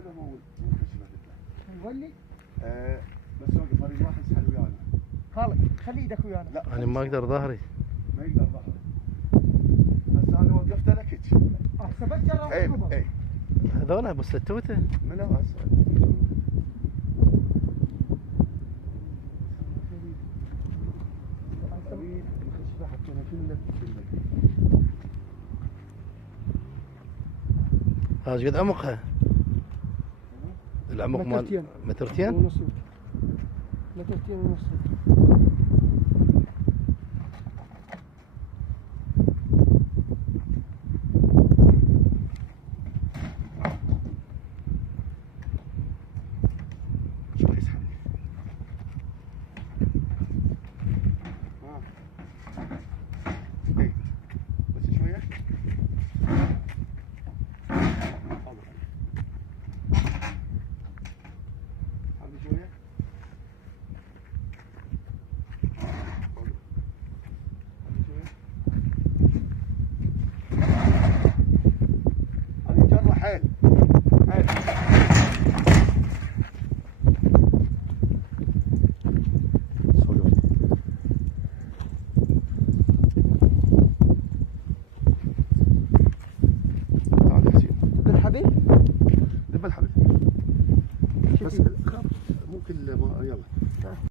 كذا مو منكشفه. يقول لي بس هو المريض راح يسحب ويانا. خلي ايدك ويانا. لا انا ما اقدر ظهري. ما يقدر ظهري. بس انا وقفته لك. حسبت جرى اي هذول بس التوته. من هو ها ايش قد عمقها؟ العمق مال مترتين مترتين؟ ونص. مترتين ونص.